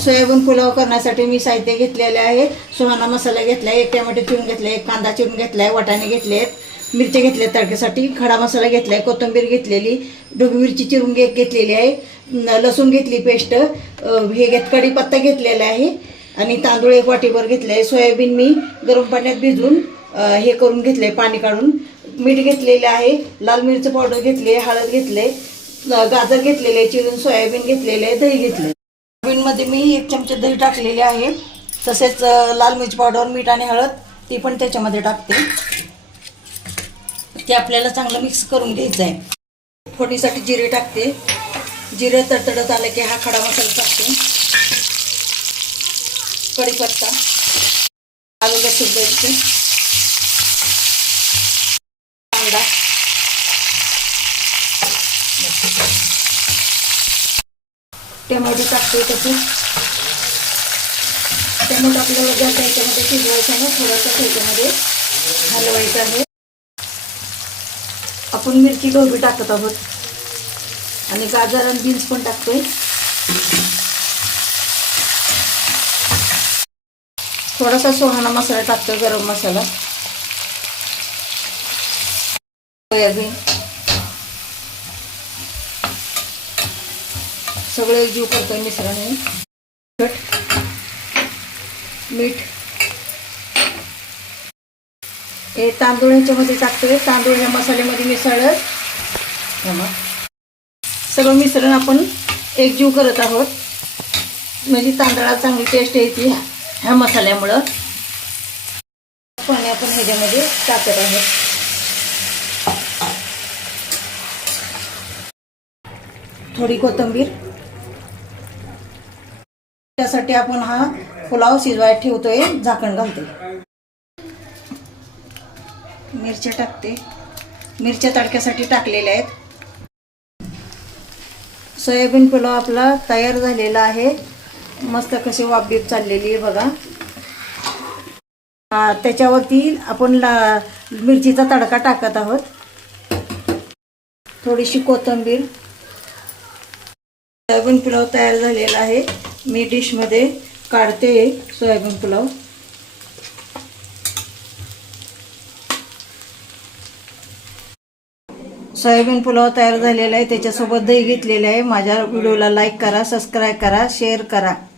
Soybean pulao करण्यासाठी मी साहित्य घेतलेले आहे. सुहाना मसाला घेतला आहे, 1 टोमॅटो चिरून घेतला आहे, 1 कांदा चिरून घेतला आहे, वाटाणे घेतले आहेत, मिरच्या घेतल्या तडक्यासाठी, खडा मसाला घेतला आहे, कोथिंबीर घेतलेली, ढोबळी मिरची चिरून घेतलेली आहे, लसूण घेतली पेस्ट, कढीपत्ता घेतलेला आहे आणि तांदूळ 1 वाटीभर घेतले आहे. सोयाबीन मी गरम पाण्यात भिजवून हे करून घेतले, पाणी काढून. मीठ घेतलेले आहे, लाल मिरची पावडर घेतली आहे, हळद घेतले, गाजर घेतलेले चिरून, सोयाबीन घेतलेले आहे, दही घेतले. सोयाबीनमध्ये मी 1 चमचा दही टाकलेले आहे, तसेच लाल मिरची पावडर, मीठ आणि हळद ती पण त्याच्यामध्ये टाकते. ते आपल्याला चांगलं मिक्स करून घ्यायचं आहे. फोडणीसाठी जिरे टाकते. जिरे तडतडत आले की हा खडा मसाला टाकते, कढीपत्ता, आलं लसूण पेस्ट, कांदा, टोमॅटो टाकते. तसेच टोमॅटो आपल्याला जास्त ह्याच्यामध्ये शिजवायचं आहे, थोडासा ह्याच्यामध्ये हलवायचं आहे. आपण मिरची ढोबळी टाकत आहोत आणि गाजर आणि बीन्स पण टाकतोय. थोडासा सुहाना मसाला टाकतोय, गरम मसाला, सोयाबीन सगळे एकजीव करतोय मिश्रण. मीठ, हे तांदूळ ह्याच्यामध्ये टाकतोय. तांदूळ ह्या मसाल्यामध्ये मिसळत सगळं मिश्रण आपण एकजीव करत आहोत, म्हणजे तांदळाला चांगली टेस्ट येते ह्या मसाल्यामुळं. पाणी आपण ह्याच्यामध्ये टाकत आहोत. थोडी कोथिंबीर. त्यासाठी आपण हा पुलाव शिजवायला ठेवतोय, झाकण घालते. मिरच्या टाकते, मिरच्या तडक्यासाठी टाकलेल्या आहेत. सोयाबीन पुलाव आपला तयार झालेला आहे. मस्त कशी वाफ बीप चाललेली आहे बघा. त्याच्यावरती आपण मिरचीचा तडका टाकत आहोत. थोडीशी कोथिंबीर. सोयाबीन पुलाव तयार झालेला आहे. मी डिशमध्ये काढते सोयाबीन पुलाव. सोयाबीन पुलाव तयार झालेला आहे. त्याच्यासोबत दही घेतलेलं आहे. माझ्या व्हिडिओला लाईक करा, सबस्क्राईब करा, शेअर करा.